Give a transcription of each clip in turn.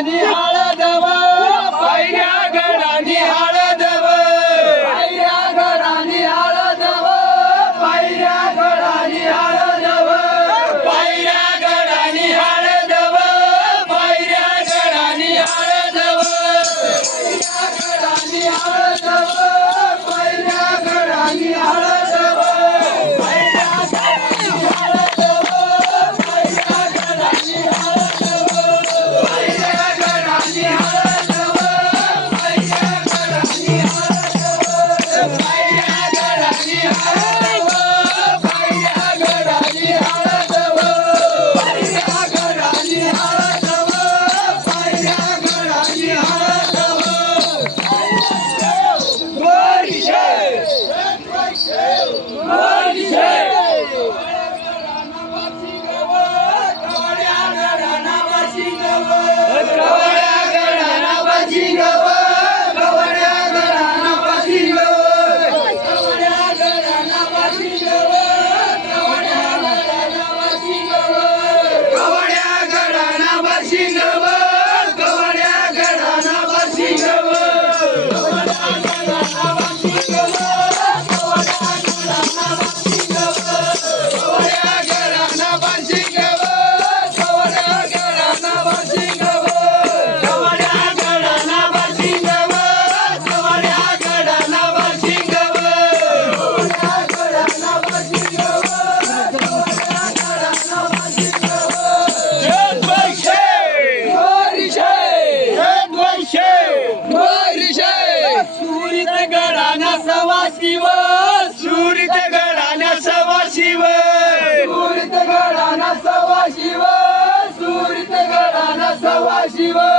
你好 King Спасибо!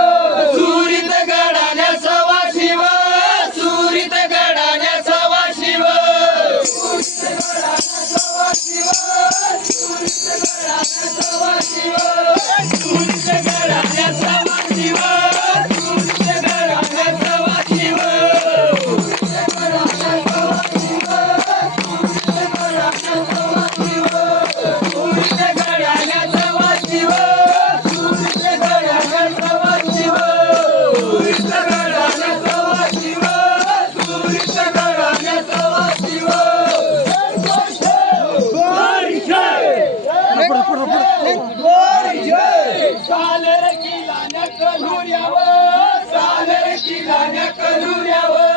Salar किल्ला कलुऱ्यावर सालर किल्ला कलुऱ्यावर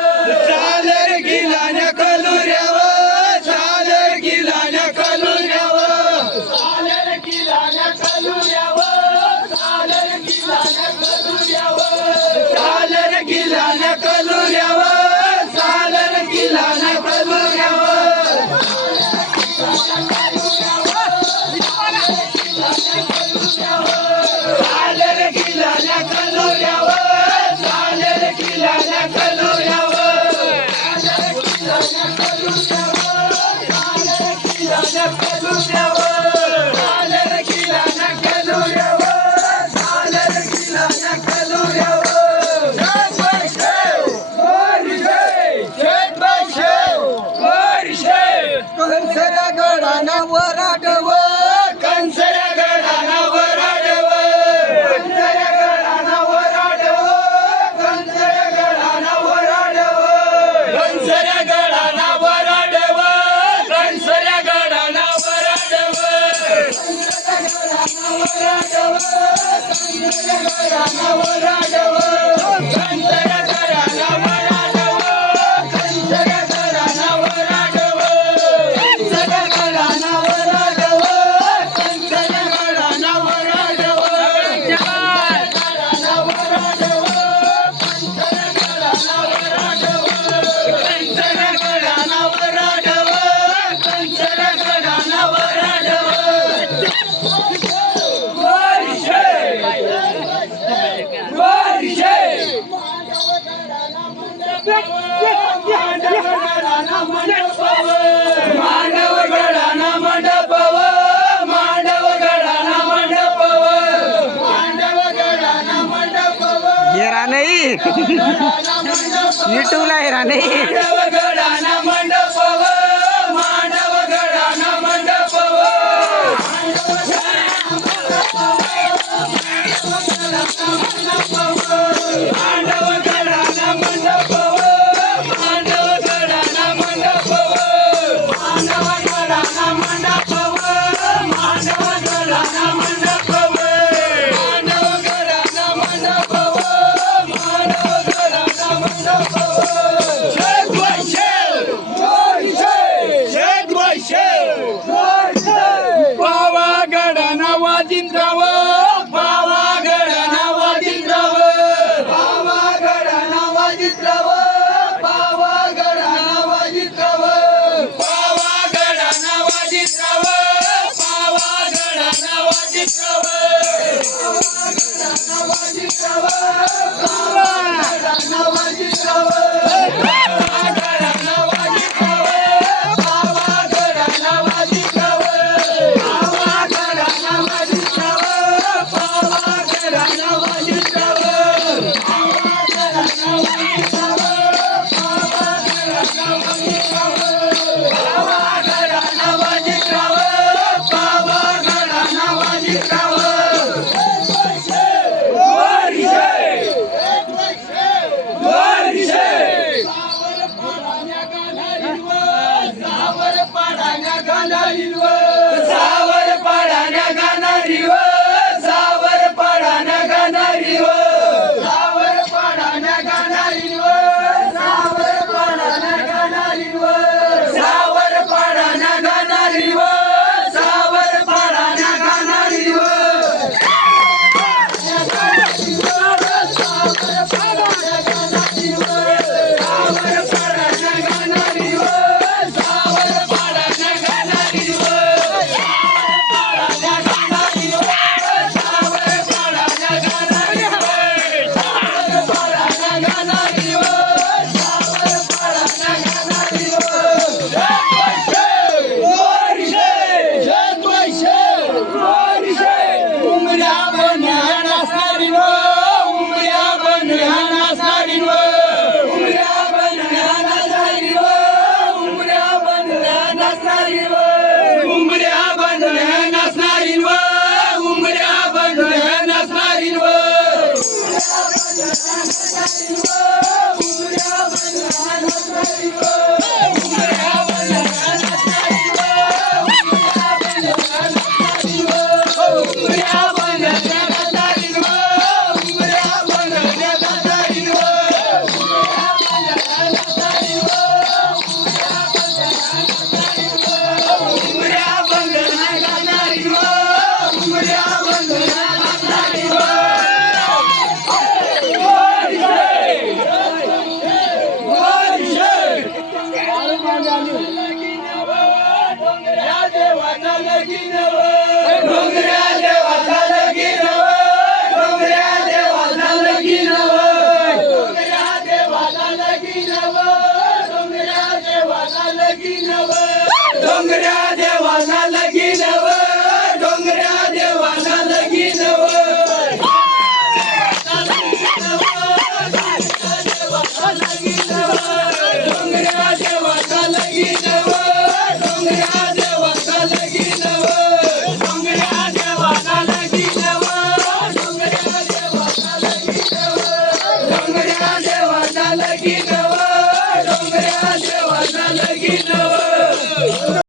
हिराने ही यूट्यूबला हिराने ही Один,